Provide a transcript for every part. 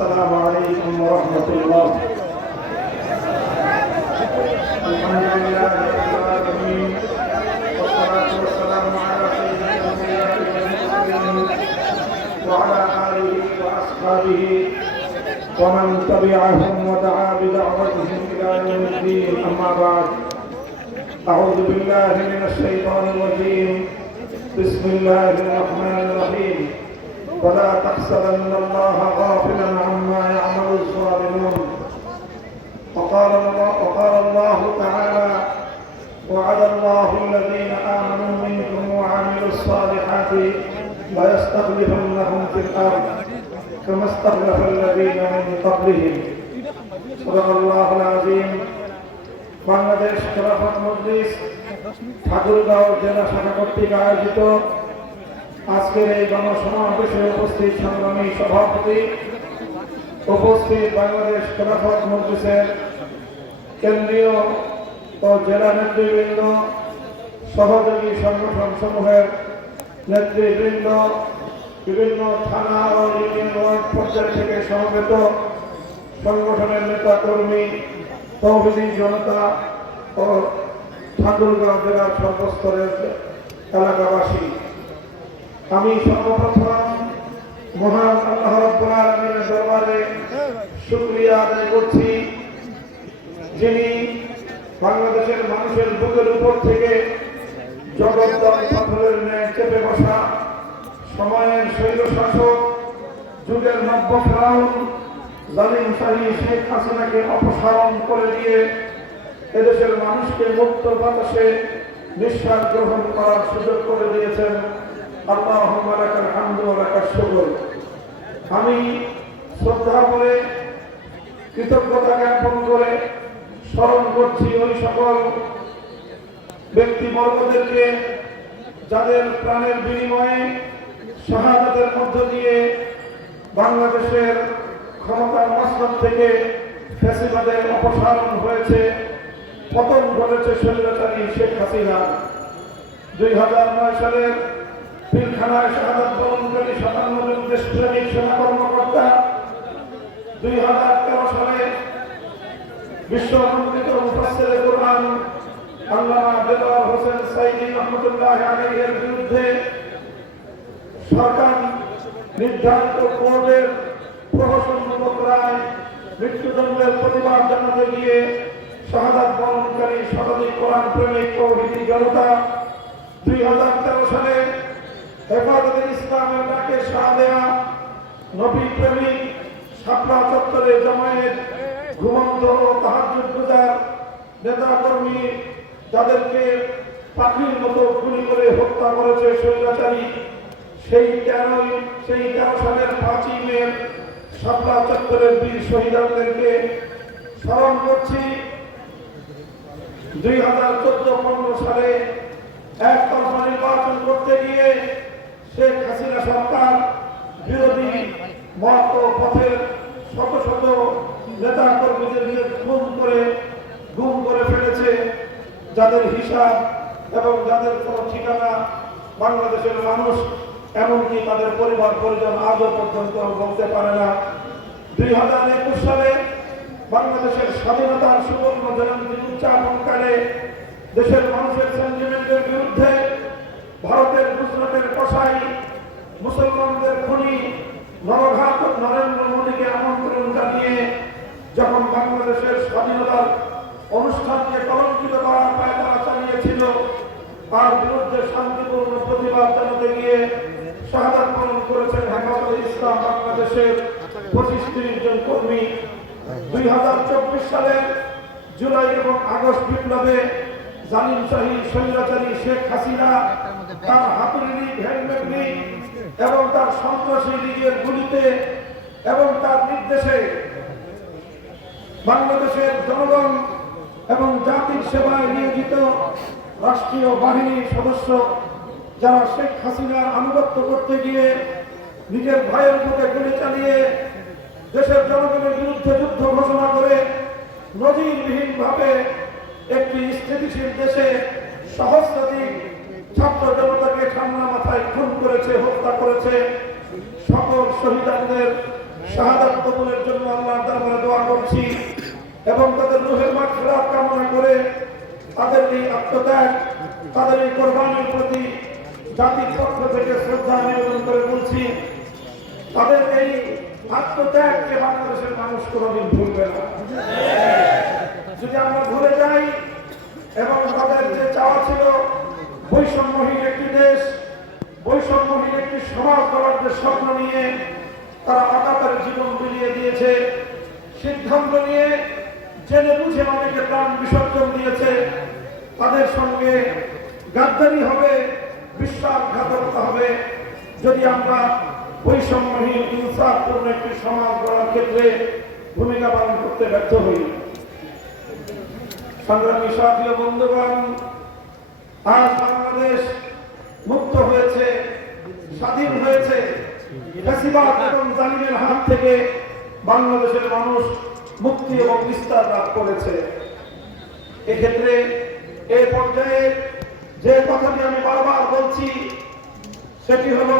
السلام عليكم ورحمة الله. الحمد لله رب العالمين، والصلاة والسلام على سيدنا الأنبياء والمرسلين وعلى آله وأصحابه ومن تبعهم ودعا بدعوتهم إلى يوم الدين. أما بعد، أعوذ بالله من الشيطان الرجيم. بسم الله الرحمن الرحيم. ولا تحسبن الله غافلا عما يعمل الظالمون. وقال الله تعالى: وعد الله الذين آمنوا منكم وعملوا الصالحات ليستخلفنهم في الأرض كما استخلف الذين من قبلهم. صدق الله العظيم. বাংলাদেশ খেলাফত মজলিস ঠাকুরগাঁও জেলা শাখা কর্তৃক আয়োজিত আজকের এই গণসমাবেশে উপস্থিত সংগ্রামী সভাপতি, উপস্থিত বাংলাদেশ খেলাফত মজলিসের কেন্দ্রীয় ও জেলা নেতৃবৃন্দ, সহযোগী সংগঠন সমূহের নেতৃবৃন্দ, বিভিন্ন থানা ও ইউনিয়ন ওয়ার্ড পর্যায় থেকে সমবেত সংগঠনের নেতা কর্মী, তৌহিদি জনতা ও ঠাকুরগাঁও জেলার সর্বস্তরের এলাকাবাসী, আমি সর্বপ্রথম মহান আল্লাহ রাব্বুল আলামিনের দরবারে শুকরিয়া আদায় করছি, যিনি বাংলাদেশের মানুষের বুকের উপর থেকে জগদ্দল পাথরের ন্যায় চেপে বসা সময়ের স্বৈরশাসক, যুগের নব্য ফেরাউন জালিম শাহী শেখ হাসিনাকে অপসারণ করে দিয়ে এদেশের মানুষকে মুক্ত বাতাসে নিঃশ্বাস গ্রহণ করার সুযোগ করে দিয়েছেন। আল্লাহুম্মা লাকাল হামদু ওয়া লাকাশ শুকর। আমি শ্রদ্ধা করে, কৃতজ্ঞতা জ্ঞাপন করে স্মরণ করছি ওই সকল ব্যক্তিবর্গদেরকে যাদের প্রাণের বিনিময়ে শাহাদাতের মধ্য দিয়ে বাংলাদেশের ক্ষমতার মসনদ থেকে ফ্যাসিবাদের অপসারণ হয়েছে, পতন ঘটেছে স্বৈরাচারী শেখ হাসিনা। 2009 সালের পিলখানায় শাহাদাত বরণকারী 57 জন দেশপ্রেমিক সেনা কর্মকর্তা, 2013 সালে বিশ্বমন্ডিত মুফাসসিরে কুরআন আল্লামা দেলোয়ার হোসেন সাইদি রহমাতুল্লাহি আলাইহির বিরুদ্ধে সরকার নির্ধারিত কোর্টের প্রহসনমূলক রায় মৃত্যুদণ্ডের প্রতিবাদ জানাতে গিয়ে শাহাদাত বরণকারী শতাধিক কোরআন প্রেমিক তৌহিদি জনতা 2013 সালে হেফাজতে ইসলামের ডাকে সাড়া দেয়া নবী প্রেমিক শাপলা চত্বরে জমায়েত ঘুমন্ত ও তাহাজ্জুদ গুজার নেতা কর্মী, যাদেরকে পাখির মতো গুলি করে হত্যা করেছে স্বৈরাচারী, সেই 13 সালের 5ই মে শাপলা চত্বরের বীর শহীদদেরকে স্মরণ করছি। 2014-15 সালে একতরফা নির্বাচন করতে গিয়ে শেখ হাসিনা সরকার বিরোধী মত ও পথের শত শত নেতা কর্মীদের গুম করে ফেলেছে, যাদের হিসাব এবং যাদের কোনো ঠিকানা বাংলাদেশের মানুষ, এমনকি তাদের পরিবার পরিজন আজও পর্যন্ত বলতে পারে না। 2021 সালে বাংলাদেশের স্বাধীনতার সুবর্ণ জয়ন্তী উদযাপনকালে দেশের মানুষের সেন্টিমেন্টের বিরুদ্ধে ভারতের গুজরাটের কসাই, মুসলমানদের খুনি নরঘাতক নরেন্দ্র মোদীকে আমন্ত্রণ জানিয়ে যখন বাংলাদেশের স্বাধীনতার অনুষ্ঠানকে কলঙ্কিত করার পায়তারা চালিয়েছিল, তার বিরুদ্ধে শান্তিপূর্ণ প্রতিবাদ জানাতে গিয়ে শাহাদাত বরণ করেছেন হেফাজতে ইসলাম বাংলাদেশের 25-30 জন কর্মী। 2024 সালের জুলাই এবং আগস্ট বিপ্লবে জালিম শাহী স্বৈরাচারী শেখ হাসিনা তার হাতুড়ি লীগ, হেলমেট লীগ এবং তার সন্ত্রাসী লীগের গুলিতে এবং তার নির্দেশে বাংলাদেশের জনগণ এবং জাতির সেবায় নিয়োজিত রাষ্ট্রীয় বাহিনীর সদস্য, যারা শেখ হাসিনার আনুগত্য করতে গিয়ে নিজের ভাইয়ের বুকে গুলি চালিয়ে দেশের জনগণের বিরুদ্ধে যুদ্ধ ঘোষণা করে নজিরবিহীনভাবে একটি স্থিতিশীল দেশে সহস্রাধিক ছাত্র জনতাকে ঠান্ডা মাথায় খুন করেছে, হত্যা করেছে। সকল শহীদদের শাহাদাত কবুলের জন্য আল্লাহর দরবারে দোয়া করছি এবং তাদের রূহের মাগফিরাত কামনা করে তাদের এই আত্মত্যাগ, তাদের এই কোরবানির প্রতি জাতির পক্ষ থেকে শ্রদ্ধা নিবেদন করে বলছি, তাদের এই আত্মত্যাগকে বাংলাদেশের মানুষ কোনোদিন ভুলবে না। যদি আমরা ভুলে যাই এবং তাদের যে চাওয়া ছিল বৈষম্যহীন একটি দেশ, বৈষম্যহীন একটি সমাজ গড়ার যে স্বপ্ন নিয়ে তারা অকাতরে জীবন বিলিয়ে দিয়েছে, সিদ্ধান্ত নিয়ে জেনে বুঝে অনেকে প্রাণ বিসর্জন দিয়েছে, তাদের সঙ্গে গাদ্দারি হবে, বিশ্বাসঘাতকতা হবে যদি আমরা বৈষম্যহীন ইনসাফপূর্ণ একটি সমাজ গড়ার ক্ষেত্রে ভূমিকা পালন করতে ব্যর্থ হই। সংগ্রামী সাথী ও বন্ধুগণ, আজ বাংলাদেশ মুক্ত হয়েছে, স্বাধীন হয়েছে। ফ্যাসিবাদ এবং জালিমের হাত থেকে বাংলাদেশের মানুষ মুক্তি এবং বিস্তার লাভ করেছে। এক্ষেত্রে এই পর্যায়ে যে কথাটি আমি বারবার বলছি সেটি হলো,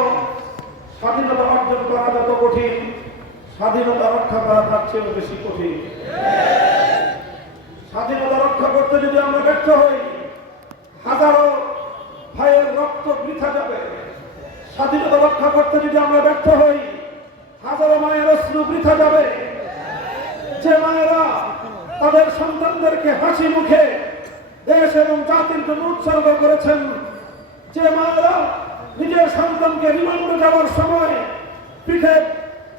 স্বাধীনতা অর্জন করা যত কঠিন, স্বাধীনতা রক্ষা করা তার চেয়েও বেশি কঠিন। স্বাধীনতা রক্ষা করতে যদি আমরা ব্যর্থ হই, হাজারো ভাইয়ের রক্ত বৃথা যাবে। স্বাধীনতা রক্ষা করতে যদি আমরা ব্যর্থ হই, হাজারো মায়ের অশ্রু বৃথা যাবে। যে মায়েরা তাদের সন্তানদেরকে হাসি মুখে দেশ এবং জাতির জন্য উৎসর্গ করেছেন, যে মায়েরা নিজের সন্তানকে রিমান্ডে যাওয়ার সময় পিঠে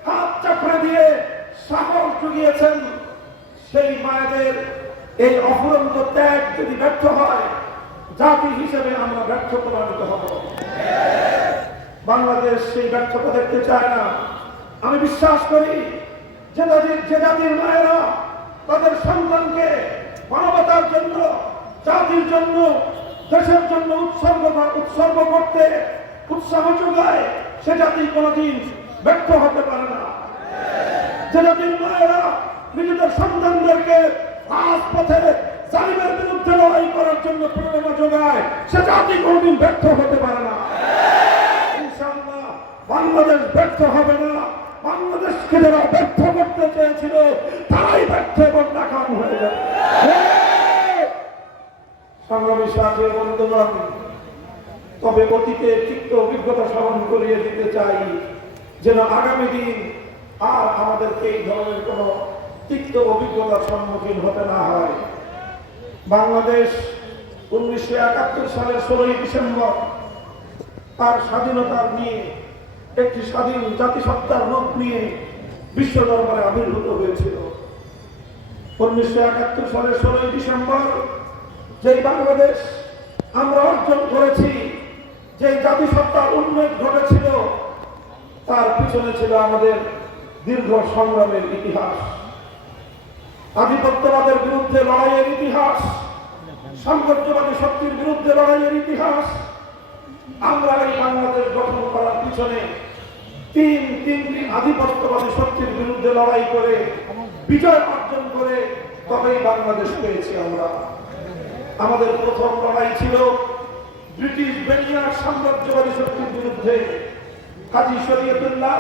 হাত চাপড়ে দিয়ে সাহস জুগিয়েছেন, সেই মায়েদের এই অফুরন্ত ত্যাগ যদি ব্যর্থ হয়, জাতি হিসেবে আমরা ব্যর্থ প্রমাণিত হব। বাংলাদেশ সেই ব্যর্থতা দেখতে চায় না। আমি বিশ্বাস করি যে জাতির মায়েরা তাদের সন্তানকে মানবতার জন্য, জাতির জন্য, দেশের জন্য উৎসর্গ করতে উৎসাহ যোগায়, সে জাতি কোনদিন ব্যর্থ হতে পারে না। যে জাতির মায়েরা নিজেদের সন্তানদেরকে রাজপথে জালিমের বিরুদ্ধে লড়াই করার জন্য প্রেরণা যোগায়, সে জাতি কোনদিন ব্যর্থ হতে পারে না। ইনশাআল্লাহ বাংলাদেশ ব্যর্থ হবে না। বাংলাদেশকে যারা ব্যর্থ করতে চেয়েছিল তারাই ব্যর্থ এবং নাকাম হয়ে যাবে। সংগ্রামী সাথী বন্ধুগণ, তবে অতীতের তিক্ত অভিজ্ঞতা স্মরণ করিয়ে দিতে চাই, যেন আগামী দিন আর আমাদেরকে এই ধরনের কোন তিক্ত অভিজ্ঞতার সম্মুখীন হতে না হয়। বাংলাদেশ 1971 সালের 16 ডিসেম্বর তার স্বাধীনতার নিয়ে একটি স্বাধীন জাতিসত্তার রূপ নিয়ে বিশ্ব দরবারে আবির্ভূত হয়েছিল। 1971 সালের 16 ডিসেম্বর যেই বাংলাদেশ আমরা অর্জন করেছি, যে জাতিসত্তার উন্নয়ন ঘটেছিল, তার পিছনে ছিল আমাদের দীর্ঘ সংগ্রামের ইতিহাস, আধিপত্যবাদের বিরুদ্ধে লড়াইয়ের ইতিহাস, সাম্রাজ্যবাদী শক্তির বিরুদ্ধে লড়াইয়ের ইতিহাস। আমরা এই বাংলাদেশ গঠন করার পিছনে তিনটি আধিপত্যবাদী শক্তির বিরুদ্ধে লড়াই করে বিজয় অর্জন করে তবেই বাংলাদেশ পেয়েছি আমরা। আমাদের প্রথম লড়াই ছিল ব্রিটিশ বেনিয়ার সাম্রাজ্যবাদী শক্তির বিরুদ্ধে। হাজী শরীয়তুল্লাহ,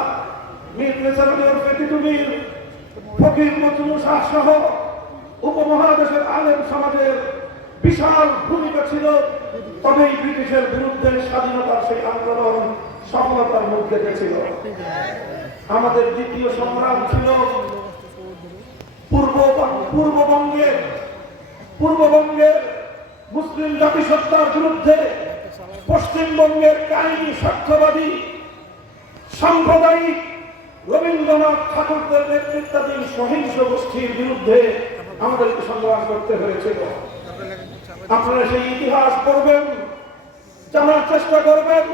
মীর নেসার আলী ওরফে টিটু মীর, ফকির মজনু শাহ সহ উপমহাদেশের আলেম সমাজের বিশাল ভূমিকা ছিল, তবেই ব্রিটিশের বিরুদ্ধে স্বাধীনতার সেই আন্দোলন সফলতার মুখ দেখেছিল। আমাদের দ্বিতীয় সংগ্রাম ছিল পূর্ববঙ্গের মুসলিম জাতিসত্তার বিরুদ্ধে পশ্চিমবঙ্গের কাহিনী স্বার্থবাদী সাম্প্রদায়িক রবীন্দ্রনাথ ঠাকুরদের নেতৃত্বাধীন সহিংস গোষ্ঠীর বিরুদ্ধে আমাদেরকে সংগ্রাম করতে হয়েছিল। আপনারা সেই ইতিহাস পড়বেন, জানার চেষ্টা করবেন।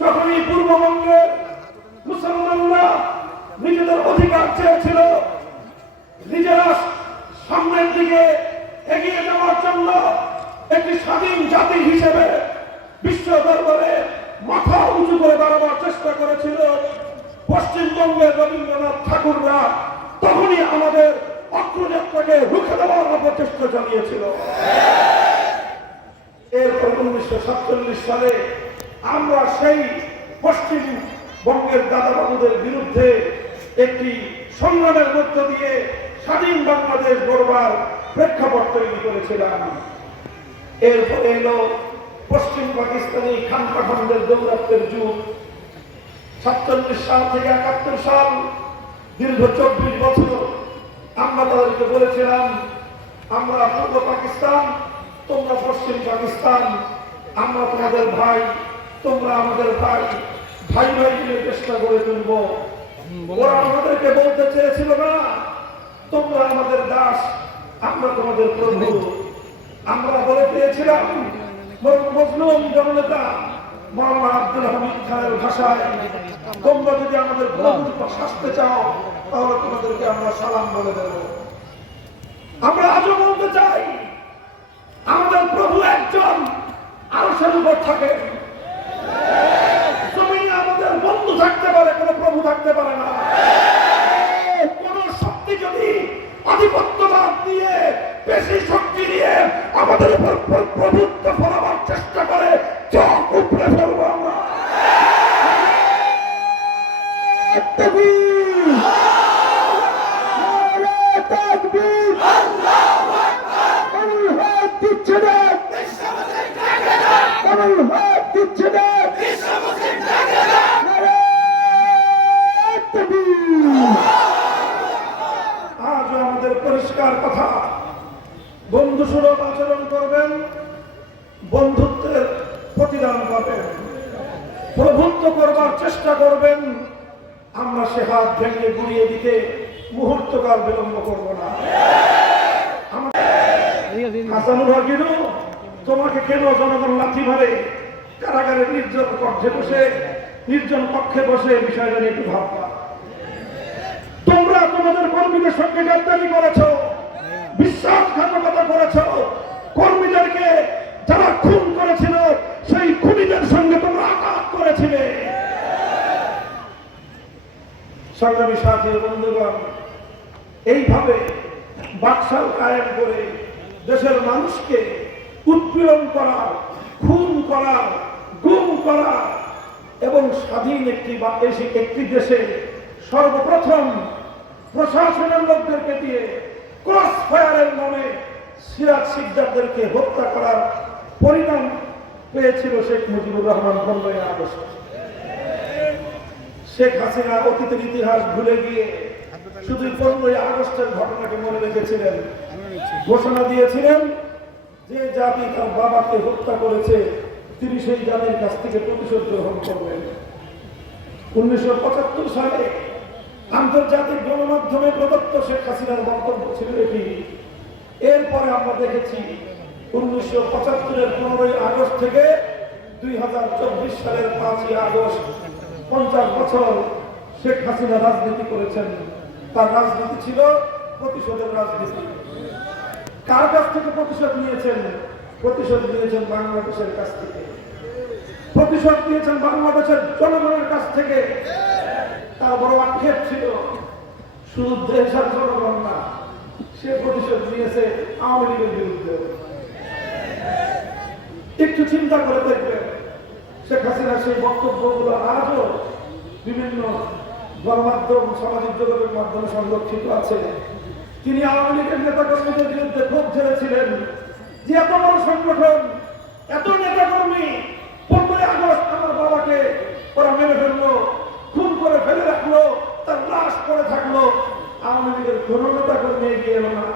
যখনই পূর্ববঙ্গের মুসলমানরা নিজেদের অধিকার চেয়েছিল, নিজেরা সামনের দিকে এগিয়ে যাওয়ার জন্য একটি স্বাধীন জাতি হিসেবে বিশ্ব দরবারে মাথা উঁচু করে দাঁড়াবার চেষ্টা করেছিল, পশ্চিমবঙ্গের রবীন্দ্রনাথ ঠাকুররা তখনই আমাদের অগ্রযাত্রাকে রুখে দেওয়ার প্রচেষ্টা চালিয়েছিল। এরপর 1947 সালে আমরা সেই পশ্চিমবঙ্গের দাদাবাবুদের বিরুদ্ধে একটি সংগ্রামের মধ্য দিয়ে স্বাধীন বাংলাদেশ গড়বার প্রেক্ষাপট তৈরি করেছিলাম। এরপরে এলো পশ্চিম পাকিস্তানি খানকাখন্দের দৌরাত্মের যুগ। 47 সাল থেকে 71 সাল দীর্ঘ 24 বছর আমরা তাদেরকে বলেছিলাম, আমরা পূর্ব পাকিস্তান, তোমরা পশ্চিম পাকিস্তান, আমরা তোমাদের ভাই, তোমরা আমাদের ভাই, ভাই ভাই মিলে চেষ্টা করে তুলব। ওরা আমাদেরকে বলতে চেয়েছিল না তোমরা আমাদের দাস, আমরা তোমাদের প্রভু। আমরা বলে পেয়েছিলাম মজলুম জননেতা মাওলানা আব্দুল হামিদ খানের ভাষায়, তোমরা যদি আমাদের প্রভুর শাস্তে চাও তাহলে তোমাদেরকে আমরা সালাম বলে দেব। আমরা আজও বলতে চাই আমাদের প্রভু একজন, আরশের উপর থাকেন। জমিনে আমাদের বন্ধু থাকতে পারে, কোনো প্রভু থাকতে পারে না। কোন শক্তি যদি আধিপত্যবাদ দিয়ে, বেশি শক্তি দিয়ে আমাদের উপর প্রভুত্ব ফলাবার চেষ্টা করে, চোখ উপড়ে ফেলবো আমরা। আজও আমাদের পরিষ্কার কথা, বন্ধুসুলভ আচরণ করবেন, বন্ধুত্বের প্রতিদান পাবেন। প্রভুত্ব করবার চেষ্টা করবেন, আমরা সে হাত ভেঙে গুড়িয়ে দিতে মুহূর্তকাল বিলম্ব করব না। হাসানুল হকিরু, তোমাকে কেন জনগণ লাথি মারে? কারাগারে নির্জন কক্ষে বসে বিষয়টা নিয়ে একটু ভাববা। তোমরা তোমাদের কর্মীদের সঙ্গে গাদ্দারি করেছ, বিশ্বাসঘাতকতা করেছ, কর্মীদেরকে যারা খুন করেছিল সেই খুনিদের সঙ্গে তোমরা আঘাত করেছিলে। সংগ্রামী সাথী বন্ধুগণ, এইভাবে বাকশাল কায়েম করে দেশের মানুষকে উৎপীড়ন করা, খুন করা, গুম করা এবং স্বাধীন একটি দেশে সর্বপ্রথম প্রশাসনের লোকদেরকে দিয়ে ক্রস ফায়ারের নামে সিরাজ শিকদারদেরকে হত্যা করার পরিণাম পেয়েছিল শেখ মুজিবুর রহমান 15 আগস্ট। শেখ হাসিনা অতীতের ইতিহাস ভুলে গিয়ে শুধু 15 আগস্টের ঘটনাকে মনে রেখেছিলেন। ঘোষণা দিয়েছিলেন যে জাতি তার বাবাকে হত্যা করেছে তিনি সেই জাতির কাছ থেকে প্রতিশোধ গ্রহণ করবেন। 1975 সালে আন্তর্জাতিক গণমাধ্যমে প্রদত্ত শেখ হাসিনার বক্তব্য ছিল এটি। এরপরে আমরা দেখেছি 1975-এর 15 আগস্ট থেকে 2024 সালের 5 আগস্ট 50 বছর শেখ হাসিনা রাজনীতি করেছেন। তার রাজনীতি ছিল প্রতিশোধের রাজনীতি। কার কাছ থেকে প্রতিশোধ নিয়েছেন? প্রতিশোধ নিয়েছেন বাংলাদেশের কাছ থেকে, প্রতিশোধ নিয়েছেন বাংলাদেশের জনগণের কাছ থেকে। তার বড় আক্ষেপ ছিল শুধু দেশের জনগণ না, সে প্রতিশোধ নিয়েছে আওয়ামী লীগের বিরুদ্ধে। একটু চিন্তা করে দেখবেন শেখ হাসিনা সেই বক্তব্যগুলো আজও বিভিন্ন গণমাধ্যম, সামাজিক যোগাযোগ মাধ্যমে সংরক্ষিত আছে। তিনি আওয়ামী লীগের নেতা কর্মীদের বিরুদ্ধে ক্ষোভ ঝেড়েছিলেন যে এত বড় সংগঠন, এত নেতা কর্মী, 15 আগস্ট আমার বাবাকে ওরা মেরে ফেললো, খুন করে ফেলে রাখলো, তার লাশ পড়ে থাকলো, আওয়ামী লীগের কোন নেতা কর্মী এগিয়ে এলো না।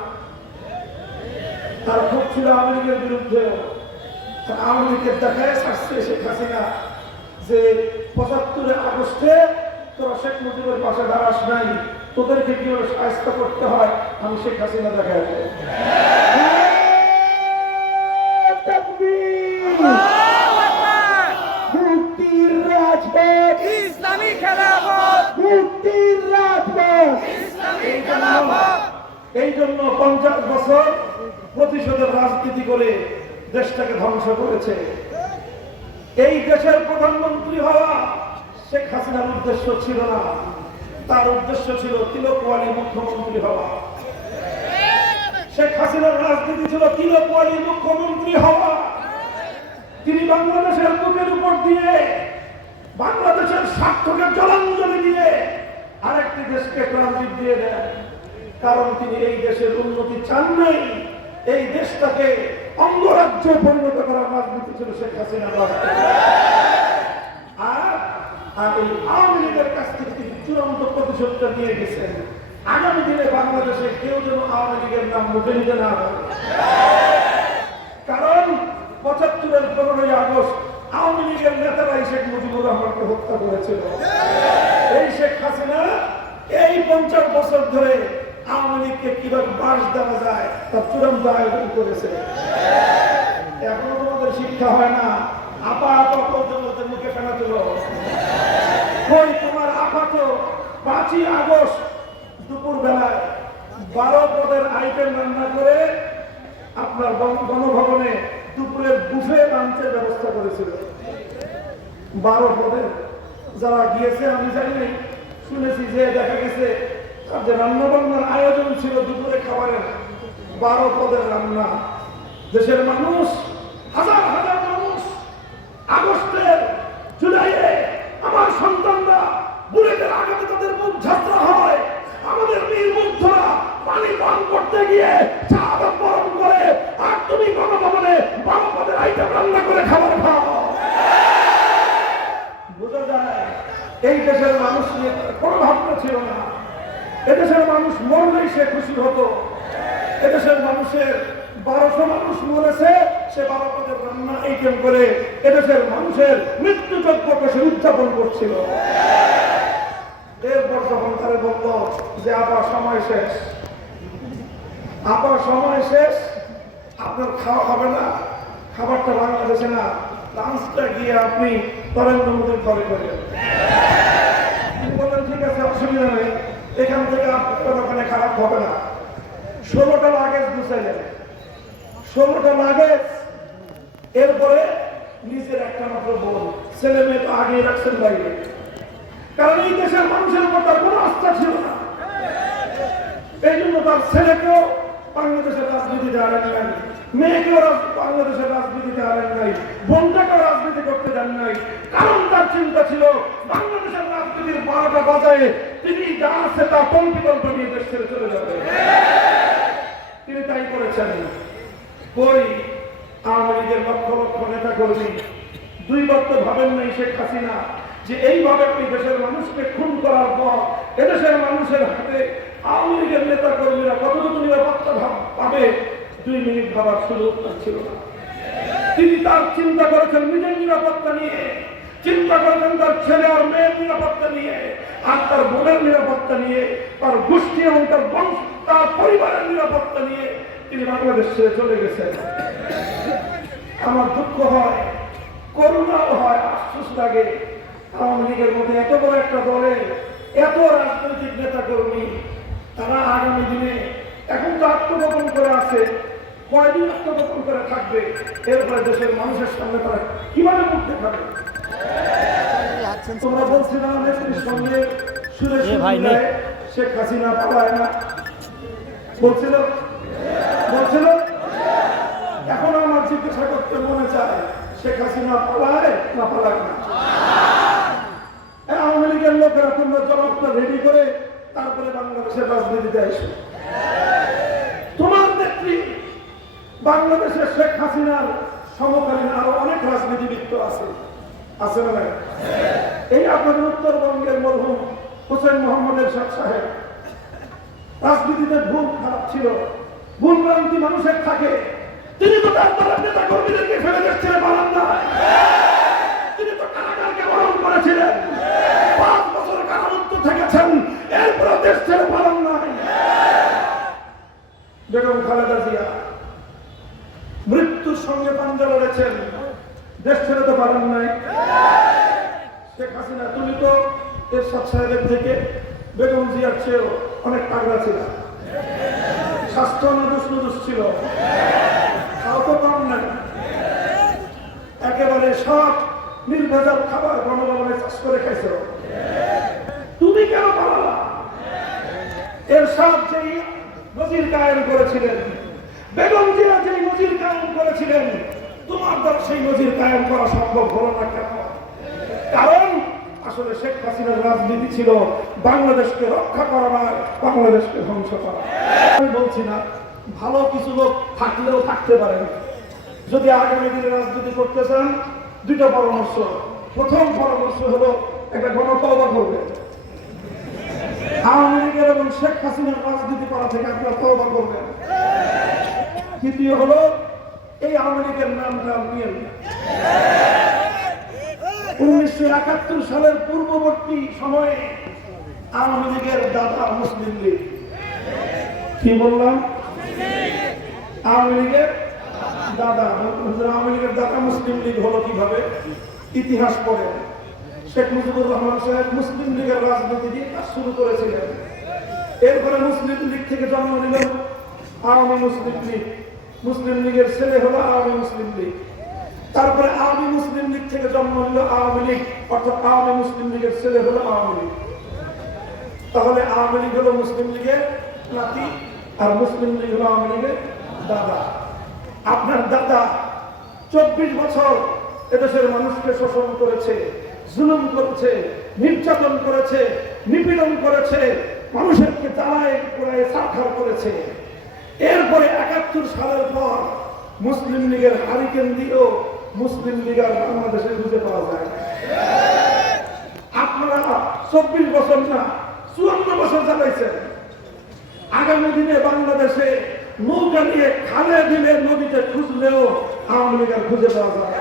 তার ক্ষোভ ছিল আওয়ামী লীগের বিরুদ্ধে। আওয়ামী লীগের দেখায় ছাড়ছে শেখ হাসিনা যে 75 আগস্টে তোরা শেখ মুজিবের পাশে দাঁড়াস নাই, তোদেরকে কিভাবে সাহায্য করতে হয় আমি শেখ হাসিনা দেখাই। মুক্তির রাজপথ, ইসলামী খেলাফত, মুক্তির রাজপথ, ইসলামী খেলাফত। এই জন্য 50 বছর প্রতিশোধের রাজনীতি করে দেশটাকে ধ্বংস করেছে। এই দেশের প্রধানমন্ত্রী হওয়া শেখ হাসিনার উদ্দেশ্য ছিল না, তার উদ্দেশ্য ছিল তিলকওয়ালী মুখ্যমন্ত্রী হওয়া। শেখ হাসিনার রাজনীতি ছিল তিলকওয়ালী মুখ্যমন্ত্রী হওয়া। তিনি বাংলাদেশের বুকের উপর দিয়ে বাংলাদেশের স্বার্থকে জলাঞ্জলি দিয়ে আরেকটি দেশকে দিয়ে দেন, কারণ তিনি এই দেশের উন্নতি চান নাই। এই দেশটাকে অঙ্গরাজ্যে পরিণত করার রাজনীতি ছিল শেখ হাসিনা। আর এই আওয়ামী লীগের কাছ থেকে তিনি চূড়ান্ত প্রতিশোধটা নিয়ে গেছেন। আগামী দিনে বাংলাদেশে কেউ যেন আওয়ামী লীগের নাম মুখে নিতে না পারে, কারণ ৭৫-এর ১৫ই আগস্ট আওয়ামী লীগের নেতারাই শেখ মুজিবুর রহমানকে হত্যা করেছিল। এই শেখ হাসিনা এই ৫০ বছর ধরে আওয়ামী লীগকে কিভাবে বাস দেওয়া যায় তার চূড়ান্ত আয়োজন করেছে। এখনো তোমাদের শিক্ষা হয় না? আপা আপা বলতে বলতে মুখে ফেনা তুল। কই তোমার আপা তো ৫ই আগস্ট দুপুর বেলায় ১২ পদের আইটেম রান্না করে আপনার গণভবনে দুপুরের বুফে লাঞ্চের ব্যবস্থা করেছিল। ১২ পদের যারা গিয়েছে আমি জানি নাই, শুনেছি যে দেখা গেছে যে রান্না বান্নার আয়োজন ছিল দুপুরে খাবারের ১২ পদের রান্না। দেশের মানুষ, হাজার হাজার মানুষ আগস্টের জুলাইয়ে আমার সন্তানরা বুলেটের আঘাতে তাদের মুখ ঝাঁচড়া হয়, আমাদের বীর মুগ্ধরা পানি পান করতে গিয়ে শাহাদাত বরণ করে, আর তুমি গণভবনে ১২ পদের আইটেম রান্না করে খাবার খাও। বোঝা যায় এই দেশের মানুষ নিয়ে কোনো ভাবনা ছিল না। এদেশের মানুষ মরলেই সে খুশি হতো। এদেশের মানুষের ১২০০ মানুষ মরেছে, সে ১২ পদের রান্না আইটেম করে এদেশের মানুষের মৃত্যুযজ্ঞকে সে উদযাপন করছিল। এরপর যখন তারা বলল যে আবার সময় শেষ, আবার সময় শেষ, আপনার খাওয়া হবে না, খাবারটা বাংলাদেশে না, লাঞ্চটা গিয়ে আপনি নরেন্দ্র মোদীর ঘরে করেন। বললেন ঠিক আছে, অসুবিধা নেই, এখান থেকে আপনার ওখানে খারাপ হবে না। ১৬টা লাগেজ গুছাইলেন, ১৬টা লাগেজ। এরপরে নিজের একটা মাত্র বোন, ছেলে মেয়ে তো আগেই রাখছেন বাইরে, কারণ এই দেশের মানুষের উপর তার কোনো আস্থা ছিল না। এই জন্য তার ছেলেকেও বাংলাদেশের রাজনীতিতে আনেন নাই, মেয়েকেও বাংলাদেশের রাজনীতিতে আনেন নাই, বোনটাকেও রাজনীতি করতে দেন নাই, কারণ তার চিন্তা ছিল বাংলাদেশের রাজনীতির ১২টা বাজায় তিনি যা আছে তা কল্পিকল্প নিয়ে দেশ ছেড়ে চলে যাবে। তিনি তাই করেছেন। কই আওয়ামী লীগের লক্ষ লক্ষ নেতা কর্মী ২ বার তো ভাবেন নাই শেখ হাসিনা যে এইভাবে আপনি দেশের মানুষকে খুন করার পর এদেশের মানুষের হাতে আওয়ামী লীগের নেতা কর্মীরা কতটুকু নিরাপত্তা পাবে। ২ মিনিট ভাবার সুযোগ ছিল না। তিনি তার চিন্তা করেছেন নিজের নিরাপত্তা নিয়ে, চিন্তা করেছেন তার ছেলে আর মেয়ের নিরাপত্তা নিয়ে, আর তার বোনের নিরাপত্তা নিয়ে, তার গোষ্ঠী এবং তার বংশ, তার পরিবারের নিরাপত্তা নিয়ে তিনি বাংলাদেশ ছেড়ে চলে গেছেন। আমার দুঃখ হয়, করুণাও হয়, আফসোস লাগে। আওয়ামী লীগের মধ্যে এত বড় একটা দলের এত রাজনৈতিক নেতা কর্মী, তারা আগামী দিনে এখন তো আত্মগোপন করে আছে, কয়দিন আত্মগোপন করে থাকবে, এরপরে দেশের মানুষের সামনে তারা কিভাবে মুখ দেখাবে? তোমরা বলছিলাম নেত্রীর সঙ্গে সুরে সুরে শেখ হাসিনা পালায় না, বলছিল। এখন আমার জিজ্ঞাসা করতে মনে চায় শেখ হাসিনা পালায় না পালায় না? আওয়ামী লীগের লোকেরা তোমরা জবাবটা রেডি করে তারপরে বাংলাদেশের রাজনীতিতে এসো। তোমার নেত্রী বাংলাদেশের শেখ হাসিনার সমকালীন আরো অনেক রাজনীতিবিদ আছে, আছে না? এই আপনাদের উত্তরবঙ্গের মরহুম হোসেন মোহাম্মদ এরশাদ সাহেব, রাজনীতিতে ভুল খারাপ ছিল, ভুল ভ্রান্তি মানুষের থাকে, তিনি তো তার দলের নেতা কর্মীদেরকে ফেলে দিচ্ছেন পালান না। তিনি তো কারাগারকে বরণ করেছিলেন, ৫ বছর কারারুদ্ধ থেকেছেন, এরপর দেশ ছেড়ে পালান নাই। বেগম খালেদা জিয়া মৃত্যুর সঙ্গে পাঞ্জা লড়েছেন, দেশ ছেড়ে তো পালান নাই। শেখ হাসিনা তুমি তো এরশাদ সাহেবের থেকে বেগম জিয়ার চেয়েও অনেক তাগড়া ছিল, স্বাস্থ্য নুদুস ছিল, তাও তো কম নাই। একেবারে সব নির্ভেজাল খাবার গণভবনে চাষ করে খাইছ, তুমি কেন পালালা? এরশাদ যেই নজির কায়েম করেছিলেন, বেগম জিয়া যেই নজির কায়েম করেছিলেন, তোমার দল সেই নজির কায়েম করা সম্ভব হলো না কেন? কারণ আসলে শেখ হাসিনার রাজনীতি ছিল বাংলাদেশকে রক্ষা করা নয়, বাংলাদেশকে ধ্বংস করা। আমি বলছি না ভালো কিছু লোক থাকলেও থাকতে পারেন। যদি আগামী দিনে রাজনীতি করতে চান, দুইটা পরামর্শ। প্রথম পরামর্শ হলো একটা গণতওবা করবেন। আওয়ামী লীগের এবং শেখ হাসিনার রাজনীতি করা থেকে আপনারা তওবা করবেন। দ্বিতীয় হলো এই আওয়ামী লীগের নামটা নিয়ে 1971 সালের পূর্ববর্তী সময়ে আওয়ামী লীগের দাদা মুসলিম লীগ। কি বললাম? আওয়ামী লীগের দাদা। আওয়ামী লীগের দাদা মুসলিম লীগ হলো কিভাবে? ইতিহাস পড়ে শেখ মুজিবুর রহমান সাহেব মুসলিম লীগের রাজনীতি দিয়ে কাজ শুরু করেছিলেন। এরপরে মুসলিম লীগ থেকে জন্ম নিল আওয়ামী মুসলিম লীগ। মুসলিম লীগের ছেলে হলো আওয়ামী মুসলিম লীগ। তারপরে আওয়ামী মুসলিম লীগ থেকে জন্ম নিল আওয়ামী লীগ, অর্থাৎ আওয়ামী মুসলিম লীগের ছেলে হলো আওয়ামী লীগ। তাহলে আওয়ামী লীগ হলো মুসলিম লীগের নাতি, আর মুসলিম লীগ হলো আওয়ামী লীগের দাদা। আপনার দাদা 24 বছর এদেশের মানুষকে শোষণ করেছে, জুলুম করেছে, নির্যাতন করেছে, নিপীড়ন করেছে, মানুষেরকে জ্বালায় পোড়ায় সাক্ষাৎ করেছে। এরপরে 71 সালের পর মুসলিম লীগের হারিকেন দিয়েও মুসলিম লীগ আর বাংলাদেশে খুঁজে পাওয়া যায়। আপনারা 24 বছর না 54 বছর চালাইছেন। আগামী দিনে বাংলাদেশে নৌকা নিয়ে খালে দিলে নদীতে খুঁজলেও আওয়ামী লীগ আর খুঁজে পাওয়া যায়।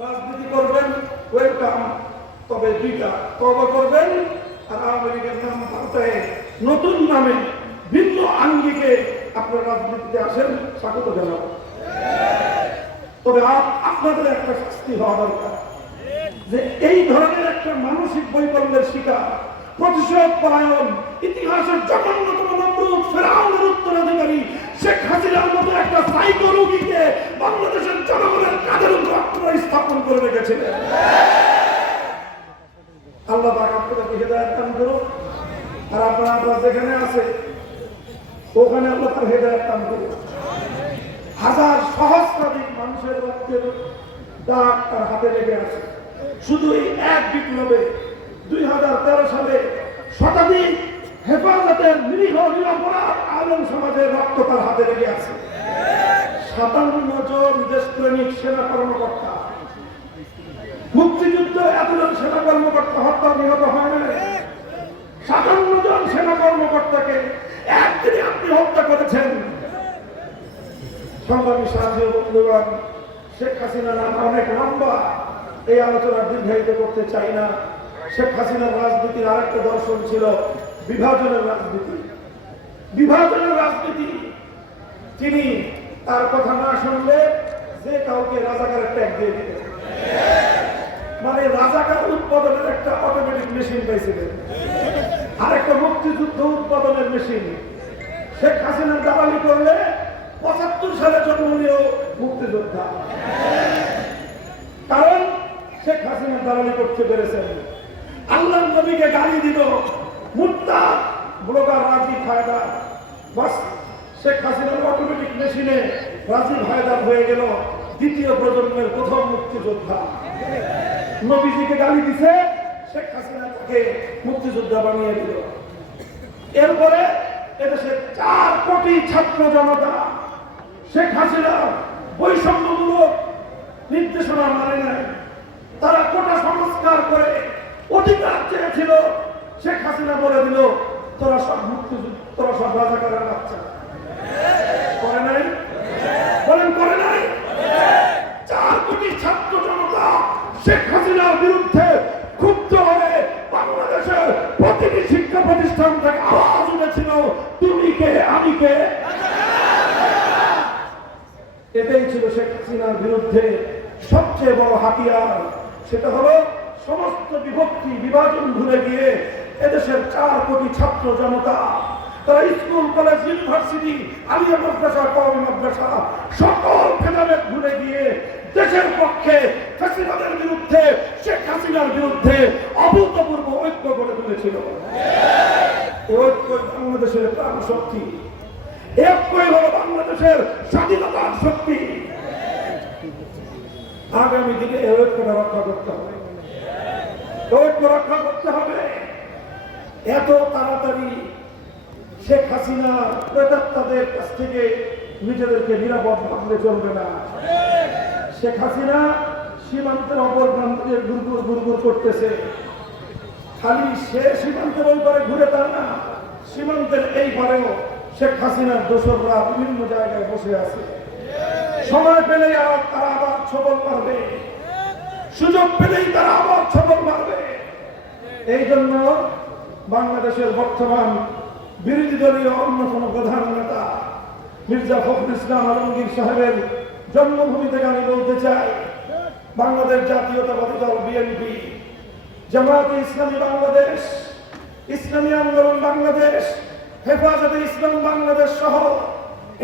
রাজনীতি করবেন ওয়েলকাম, তবে দুইটা তওবা করবেন আর আওয়ামী লীগের নাম পাল্টায় নতুন নামে ভিন্ন আঙ্গিকে আপনার রাজনীতিতে আসেন, স্বাগত জানাবো। তবে আপনাদের একটা শাস্তি হওয়া দরকার যে এই ধরনের একটা মানসিক বৈকল্যের শিকার, প্রতিশোধ পরায়ণ, ইতিহাসের জঘন্যতম নমরুদ ফেরাউনের উত্তরাধিকারী শেখ হাসিনার মতো একটা সাইকো রোগীকে বাংলাদেশের জনগণের কাঁধের উপর আপনারা স্থাপন করে রেখেছিলেন। আল্লাহ পাক আপনাদেরকে হেদায়েত দান করুন। আর আপনারা যেখানে আছে ওখানে আল্লাহ তার হেদায়েত দান করুন। হাজার সহস্রাধিক মানুষের রক্তের দাগ তার হাতে লেগে আছে। শুধু এই এক বিপ্লবে 2013 সালে শতাধিক হেফাজতের নিরীহ নিরপরাধ আলেম সমাজের রক্ত তার হাতে লেগে আছে। 57 জন দেশপ্রেমিক সেনা কর্মকর্তা, মুক্তিযুদ্ধ এতজন সেনা কর্মকর্তা হত্যা নিহত হয় না। 57 জন সেনা কর্মকর্তাকে একদিনে আপনি হত্যা করেছেন। সংগ্রামী সাথী বন্ধুগণ, শেখ হাসিনার নাম অনেক লম্বা, এই আলোচনা দীর্ঘায়িত করতে চাই না। শেখ হাসিনার রাজনীতির আরেকটা দর্শন ছিল বিভাজনের রাজনীতি। বিভাজনের রাজনীতি তিনি তার কথা না শুনলে যে কাউকে রাজাকারের ট্যাগ দিয়ে দিতেন। মানে রাজাকার উৎপাদনের একটা অটোমেটিক মেশিন পাইছিলেন, আরেকটা মুক্তিযুদ্ধ উৎপাদনের মেশিন। শেখ হাসিনার দালালি করলে 75 সালে জন্ম নিয়েও মুক্তিযোদ্ধা। কারণ শেখ হাসিনা দালালি করতে পেরেছেন। আল্লাহ নবীকে গালি দিল মুরতাদ ব্লগার রাজীব হায়দার, বাস শেখ হাসিনার অটোমেটিক মেশিনে রাজীব হায়দার হয়ে গেল দ্বিতীয় প্রজন্মের প্রথম মুক্তিযোদ্ধা। নবীজিকে গালি দিছে, শেখ হাসিনা তাকে মুক্তিযোদ্ধা বানিয়ে দিল। এরপরে এদেশের 4 কোটি ছাত্র জনতা শেখ হাসিনা বৈষম্যমূলক নির্দেশনা মানে নাই। তারা কোটা সংস্কার করে অধিকার চেয়েছিল। শেখ হাসিনা বলে দিল তোরা সব মুক্তিযুদ্ধ, তোরা সব রাজাকারের বাচ্চা। করে নাই? বলেন করে নাই? 4 কোটি ছাত্র জনতা শেখ হাসিনার বিরুদ্ধে ক্ষুব্ধ হয়ে বাংলাদেশের প্রতিটি শিক্ষা প্রতিষ্ঠান থেকে আওয়াজ উঠেছিল, তুমি কে আমি কে। এটাই ছিল শেখ হাসিনার বিরুদ্ধে সবচেয়ে বড় হাতিয়ার। সেটা হলো সমস্ত বিভক্তি বিভাজন ভুলে গিয়ে এদেশের 4 কোটি ছাত্র জনতা তারা স্কুল কলেজ ইউনিভার্সিটি আলিয়া মাদ্রাসা কওমি মাদ্রাসা সকল ভেদাভেদ ভুলে গিয়ে দেশের পক্ষে ফ্যাসিবাদের বিরুদ্ধে শেখ হাসিনার বিরুদ্ধে অভূতপূর্ব ঐক্য গড়ে তুলেছিল। ঐক্য বাংলাদেশের প্রাণ শক্তি, ঐক্যই হলো বাংলাদেশের স্বাধীনতার শক্তি। আগামী দিনে এই ঐক্যটা রক্ষা করতে হবে। ঐক্য রক্ষা করতে হবে। এত তাড়াতাড়ি শেখ হাসিনা প্রেতাত্মাদের কাছ থেকে নিজেদেরকে নিরাপদ ভাবলে চলবে না। শেখ হাসিনা সীমান্তের অপর প্রান্তে গুড়গুড় গুড়গুড় করতেছে। খালি সে সীমান্তের ওই পারে ঘুরে তা না, সীমান্তের এই পারেও শেখ হাসিনার দোসররা বিভিন্ন জায়গায় বসে আছে। সময় পেলেই তারা আবার ছবল মারবে, সুযোগ পেলেই তারা আবার ছবল মারবে। এই জন্য বাংলাদেশের বর্তমান বিরোধী দলীয় অন্যতম প্রধান নেতা মির্জা ফখরুল ইসলাম আলমগীর সাহেবের জন্মভূমি থেকে আমি বলতে চাই, বাংলাদেশ জাতীয়তাবাদী দল বিএনপি, জামায়াতে ইসলামী বাংলাদেশ, ইসলামী আন্দোলন বাংলাদেশ, হেফাজতে ইসলাম বাংলাদেশ সহ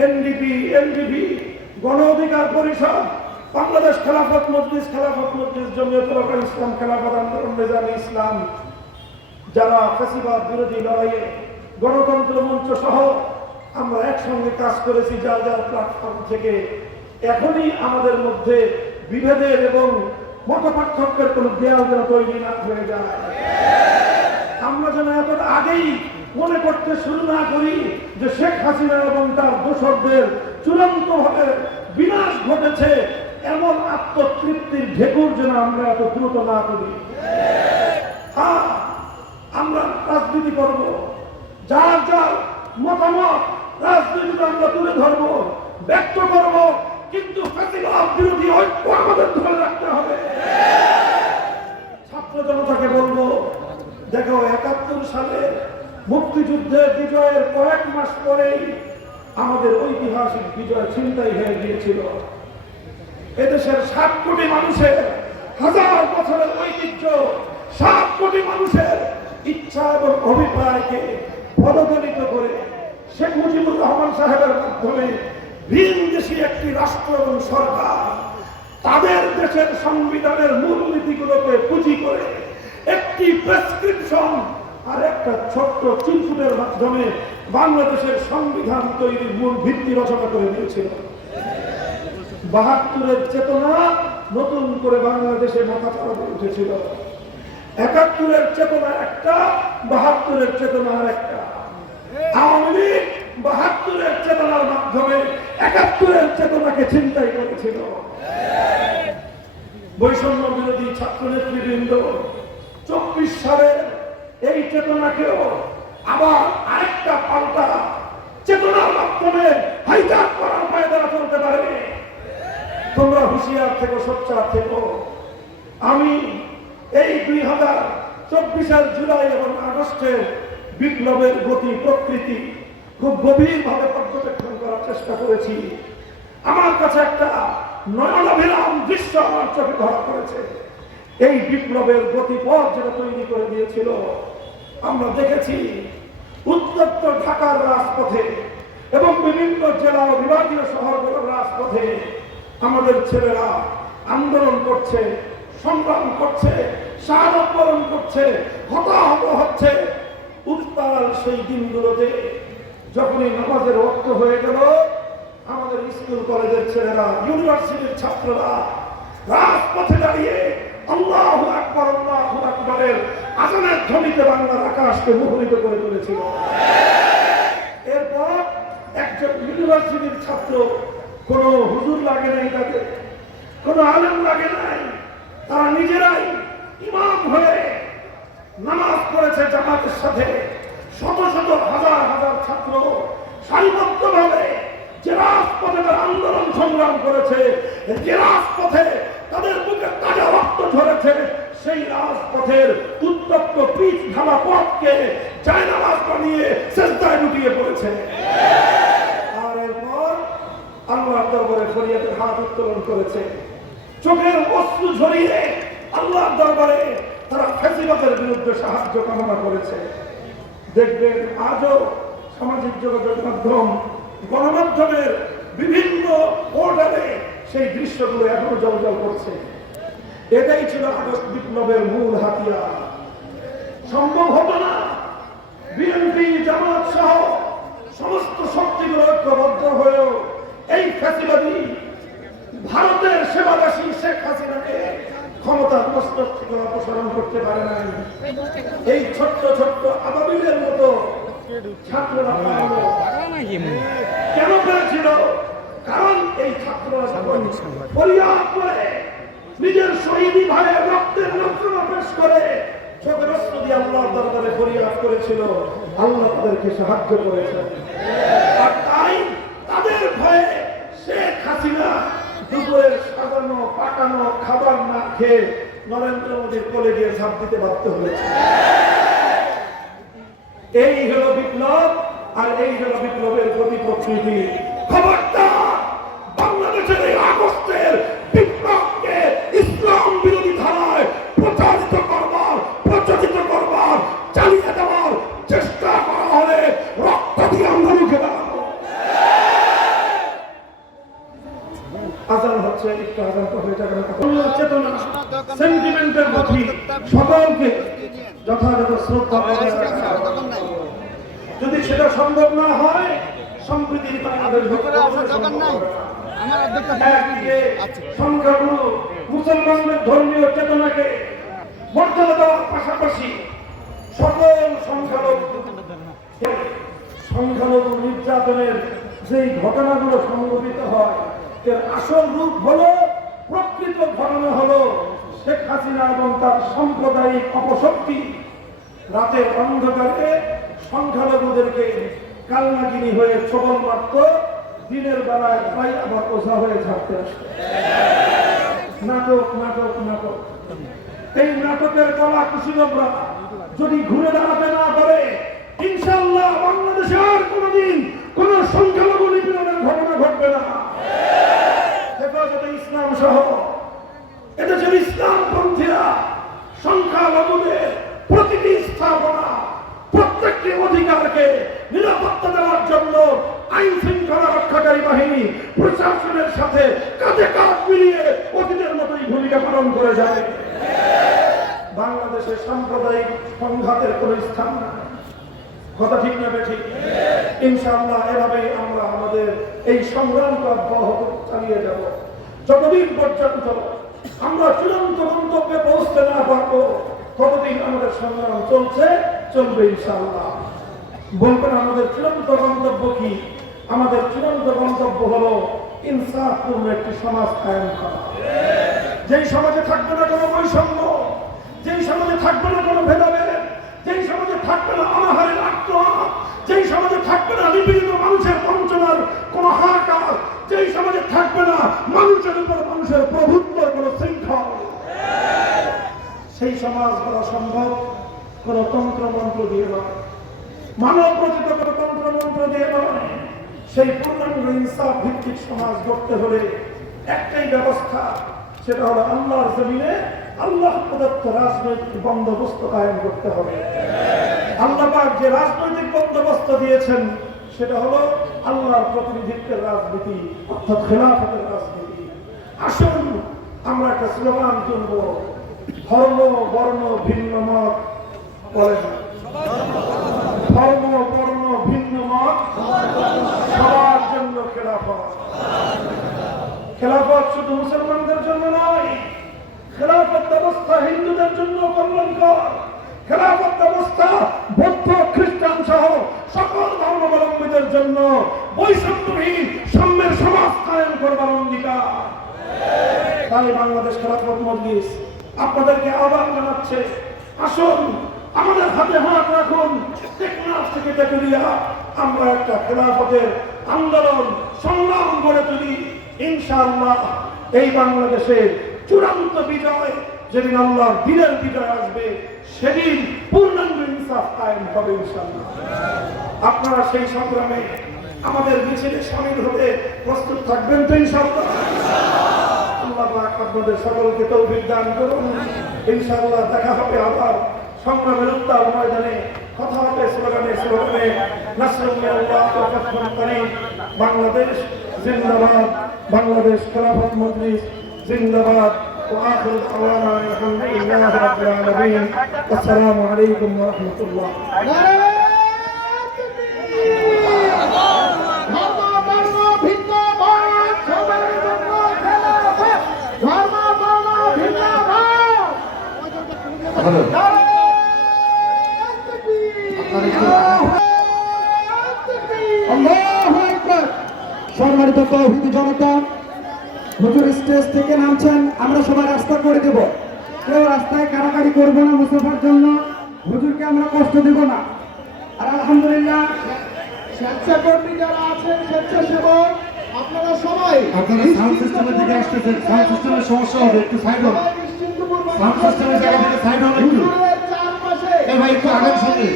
এনডিপি, এনডিপি, গণ অধিকার পরিষদ, বাংলাদেশ খেলাফত মজলিস, জমিয়তুল উলামা ইসলাম, খেলাফত আন্দোলন, নিজামী ইসলাম, যারা ফ্যাসিবাদ বিরোধী লড়াইয়ে গণতন্ত্র মঞ্চ সহ আমরা একসঙ্গে কাজ করেছি যার যার প্ল্যাটফর্ম থেকে। এখনই আমাদের মধ্যে বিভেদের এবং মতপার্থক্যের কোন দেয়াল যেন তৈরি না হয়ে যায়। আমরা যেন এত আগেই মনে করতে শুরু না করি যে শেখ হাসিনা এবং তার দোসরদের চূড়ান্তভাবে বিনাশ ঘটেছে, এমন আত্মতৃপ্তির ঢেকুর যেন আমরা এত দ্রুত না করি। আমরা রাজনীতি করব, যার যার মতামত রাজনীতিতে আমরা তুলে ধরব, ব্যক্ত করব, কিন্তু ফ্যাসিবাদ বিরোধী ঐক্য আমাদের ধরে রাখতে হবে। ছাত্র জনতাকে বলবো, দেখো ৭১ সালে মুক্তিযুদ্ধের বিজয়ের কয়েক মাস পরেই আমাদের ঐতিহাসিক বিজয় ছিনতাই হয়ে গিয়েছিল। এদেশের ৭ কোটি মানুষের হাজার বছরের ঐতিহ্য, ৭ কোটি মানুষের ইচ্ছা এবং অভিপ্রায়কে পদদলিত করে শেখ মুজিবুর রহমান সাহেবের মাধ্যমে ভিন দেশি একটি রাষ্ট্র এবং সরকার তাদের দেশের সংবিধানের মূলনীতিগুলোকে পুঁজি করে একটি প্রেসক্রিপশন আর একটা ছোট্ট চিরকুটের মাধ্যমে বাংলাদেশের সংবিধান তৈরির মূল ভিত্তি রচনা করে দিয়েছিল। ৭২-এর চেতনা নতুন করে বাংলাদেশে মাথা চাড়া উঠেছিল। ৭১-এর চেতনা একটা, ৭২-এর চেতনা আর একটা। আওয়ামী লীগ ৭২-এর চেতনার মাধ্যমে ৭১-এর চেতনাকে ছিনতাই করেছিল। বৈষম্য বিরোধী ছাত্র নেতৃবৃন্দ ২৪ সালের এই চেতনাকেও আবার আরেকটা পাল্টা চেতনার মাধ্যমে হাইজ্যাক করার পায়দারা চলতে পারে। তোমরা হুঁশিয়ার থেকো, সোচ্চার থেকো। আমি এই ২০২৪-এর জুলাই এবং আগস্টের বিপ্লবের গতি প্রকৃতি খুব গভীরভাবে পর্যবেক্ষণ করার চেষ্টা করেছি। আমার কাছে একটা নয়নাভিরাম দৃশ্য আমার চোখে ধরা পড়েছে। এই বিপ্লবের গতিপথ যেটা তৈরি করে দিয়েছিল, আমরা দেখেছি উত্তপ্ত ঢাকার রাজপথে এবং বিভিন্ন জেলা ও বিভাগীয় শহরগুলোর রাজপথে আমাদের ছেলেরা আন্দোলন করছে, সংগ্রাম করছে, শাহাদাত বরণ করছে, হতাহত হচ্ছে। উত্তাল সেই দিনগুলোতে যখনই নামাজের ওয়াক্ত হয়ে গেল, আমাদের স্কুল কলেজের ছেলেরা, ইউনিভার্সিটির ছাত্ররা রাজপথে দাঁড়িয়ে আল্লাহু আকবার, আল্লাহু আকবারের আযানের ধ্বনিতে বাংলার আকাশকে মুখরিত করে তুলেছিল। এরপর একজন ইউনিভার্সিটির ছাত্র, কোন হুজুর লাগে নাই, তাদের কোন আলেম লাগে নাই, তারা নিজেরাই ইমাম হয়ে নামাজ পড়েছে জামাতের সাথে। শত শত হাজার হাজার ছাত্র সারিবদ্ধভাবে যে রাজপথে তারা আন্দোলন সংগ্রাম করেছে, যে রাজপথে তাদের বুকে তাজা রক্ত ঝরেছে, সেই রাজপথের উত্তপ্ত পিচ ঢালা পথকে জায়নামাজ বানিয়ে সেজদায় লুটিয়ে পড়েছে। আর এরপর আল্লাহর দরবারে ফরিয়াদের হাত উত্তোলন করেছে, চোখের অশ্রু ঝরিয়ে আল্লাহর দরবারে তারা ফ্যাসিবাদের বিরুদ্ধে সাহায্য কামনা করেছে। দেখবেন আজও সামাজিক যোগাযোগ মাধ্যম, গণমাধ্যমের বিভিন্ন পোর্টালে সেই দৃশ্যগুলো এখনো জ্বলজ্বল করছে। এটাই ছিল আগস্ট বিপ্লবের মূল হাতিয়ার। সম্ভব হতো না বিএনপি, জামাত সহ সমস্ত শক্তিগুলো ঐক্যবদ্ধ হয়েও এই ফ্যাসিবাদী ভারতের সেবাদাসী শেখ হাসিনাকে ক্ষমতার মস্তক থেকে অপসারণ করতে পারে না। জানেন এই ছোট্ট ছোট্ট আবাবিলের মতো ছাত্ররা পারলো। কেন পেরেছিল? কারণ এই ছাত্ররা যখন ফরিয়াদ করে নিজের শহীদি ভাইয়ের রক্তের যন্ত্রণা পেশ করে চোখের অস্ত্র দিয়ে আল্লাহর দরবারে ফরিয়াদ করেছিল, আল্লাহ তাদেরকে সাহায্য করেছে। আর তাই তাদের ভয়ে শেখ হাসিনা দুপুরের সাজানো পাকানো খাবার না খেয়ে নরেন্দ্র মোদীর কোলে গিয়ে ঝাঁপ দিতে বাধ্য হয়েছে। এই হলো বিপ্লব, আর এই হলো বিপ্লবের গতি প্রকৃতি। খবরদার বাংলাদেশের এই আগস্টের বিপ্লবকে ইসলাম বিরোধী ধারায় প্রচারিত করবার চালিয়ে দেওয়ার চেষ্টা করা হলে রক্ত দিয়ে আমরা মুখে দাঁড়াবো। আজান হচ্ছে, একটু আজান তো হয়ে যাবে। চেতনা সেন্টিমেন্টের প্রতি সকলকে যথাযথ শ্রদ্ধা বজায় রাখা। যদি সেটা সম্ভব না হয়, সম্প্রীতির বাংলাদেশ সংখ্যাগুরু মুসলমানদের ধর্মীয় চেতনাকে মর্যাদা দেওয়ার পাশাপাশি সকল সংখ্যালঘু নির্যাতনের যেই ঘটনাগুলো সংঘটিত হয় এর আসল রূপ হলো, প্রকৃত ঘটনা হলো শেখ হাসিনা এবং তার সাম্প্রদায়িক অপশক্তি রাতের অন্ধকারে সংখ্যালঘুদেরকে কালনাগিনী হয়ে ছবল মারত, দিনের বেলায় প্রায় আবার ওঝা হয়ে ঝাড়তে আসত। নাটক নাটক নাটক। এই নাটকের গলা কুশীলভরা যদি ঘুরে দাঁড়াতে না পারে, ইনশাআল্লাহ বাংলাদেশে আর কোনদিন কোন সংখ্যালঘু নিপীড়নের ঘটনা ঘটবে না। হেফাজতে ইসলাম সহ এদেশের ইসলামপন্থীরা সংখ্যালঘুদের প্রতিটি স্থাপনা, প্রত্যেকটি অধিকারকে নিরাপত্তা দেওয়ার জন্য আইন শৃঙ্খলা রক্ষাকারী বাহিনী প্রশাসনের সাথে কাঁধে কাঁধ মিলিয়ে অতীতের মতোই ভূমিকা পালন করে যাবে। বাংলাদেশের সাম্প্রদায়িক সংঘাতের কোন স্থান না। কথা ঠিক না ঠিক? ইনশাআল্লাহ এভাবেই আমরা আমাদের এই সংগ্রামকে অব্যাহত চালিয়ে যাব যতদিন পর্যন্ত আমরা চূড়ান্ত গন্তব্যে পৌঁছতে না পারবো, ততদিন আমাদের সংগ্রাম চলবে ইনশাআল্লাহ। বলবেন আমাদের চূড়ান্ত গন্তব্য কি? আমাদের চূড়ান্ত গন্তব্য হলো ইনসাফপূর্ণ একটি সমাজ কায়েম করা, যেই সমাজে থাকবে না কোনো বৈষম্য, যেই সমাজে থাকবে না কোনো ভেদাভেদ, যেই সমাজে থাকবে না অনাহারের আত্মহাত, যেই সমাজে থাকবে না নিপীড়িত মানুষের বঞ্চনার কোনো হাহাকার, যেই সমাজে থাকবে না মানুষের উপর মানুষের প্রভুত্বের কোনো শৃঙ্খল। সেই সমাজ করা সম্ভব কোনো তন্ত্রমন্ত্র দিয়ে নয়, মানব রচিত কোনো তন্ত্রমন্ত্র দিয়ে নয়। সেই পূর্ণাঙ্গ ইনসাফ ভিত্তিক সমাজ গড়তে হলে একটাই ব্যবস্থা, সেটা হলো আল্লাহর জমিনে আল্লাহ প্রদত্ত রাজনৈতিক বন্দোবস্ত কায়েম করতে হবে। আল্লাহ পাক যে রাজনৈতিক বন্দোবস্ত দিয়েছেন সেটা হলো আল্লাহর প্রতিনিধিত্বের রাজনীতি, অর্থাৎ খেলাফতের রাজনীতি। আসুন আমরা একটা স্লোগান তুলব, ধর্ম বর্ণ ভিন্ন মত বলেন, ধর্ম বর্ণ ভিন্ন মত সবার জন্য খেলাফত। খেলাফত শুধু মুসলমানদের জন্য নয়, খেলাফত ব্যবস্থা হিন্দুদের জন্য কল্যাণকর। খেলাফত ব্যবস্থা বৌদ্ধ খ্রিস্টান সহ সকল ধর্মাবলম্বীদের জন্য বৈষম্যহীন সাম্যের সমাজ কায়েম করবার অঙ্গীকার। তাই বাংলাদেশ খেলাফত মজলিস আপনাদেরকে আহ্বান জানাচ্ছে, আসুন আমাদের হাতে হাত রাখুন, টেকনাফ থেকে তেঁতুলিয়া আমরা একটা খেলাফতের আন্দোলন সংগ্রাম গড়ে তুলি। ইনশাআল্লাহ এই বাংলাদেশের চূড়ান্ত বিজয় যেদিন আল্লাহর দিনের বিজয় আসবে, সেদিন পূর্ণাঙ্গ ইনসাফ কায়েম হবে ইনশাআল্লাহ। আপনারা সেই সংগ্রামে আমাদের মিছিলে শামিল হতে প্রস্তুত থাকবেন তো ইনশাআল্লাহ? আল্লাহ পাক আপনাদের সকলকে তৌফিক দান করুন। ইনশাআল্লাহ দেখা হবে আবার সংগ্রামের উত্তাল ময়দানে, কথা হবে স্লোগানে স্লোগানে। নাসরুল্লাহ ওয়া ফাতহুন করিম। বাংলাদেশ জিন্দাবাদ, বাংলাদেশ খেলাফত মজলিস জিন্দাবাদ। وآخر دعوانا الحمد لله رب العالمين والسلام عليكم ورحمة الله. ধন্যবাদ। সম্মানিত তৌহিদি জনতা, হুজুর স্টেজ থেকে নামছেন, আমরা সবাই রাস্তা করে দেব। কেউ রাস্তায় কাড়াকাড়ি করবো না মুসাফার জন্য, হুজুরকে আমরা কষ্ট দেব না। আর আলহামদুলিল্লাহ স্বেচ্ছাকর্মী যারা আছেন, স্বেচ্ছাসেবক, আপনারা সবাই আপনারা সাউন্ড সিস্টেমের দিকে আসতেছেন, সাউন্ড সিস্টেমের সমস্যা হবে, একটু সাইড হন। সাউন্ড সিস্টেমের জায়গা থেকে সাইড হন একটু। চারপাশে ভাই একটু আগের সঙ্গে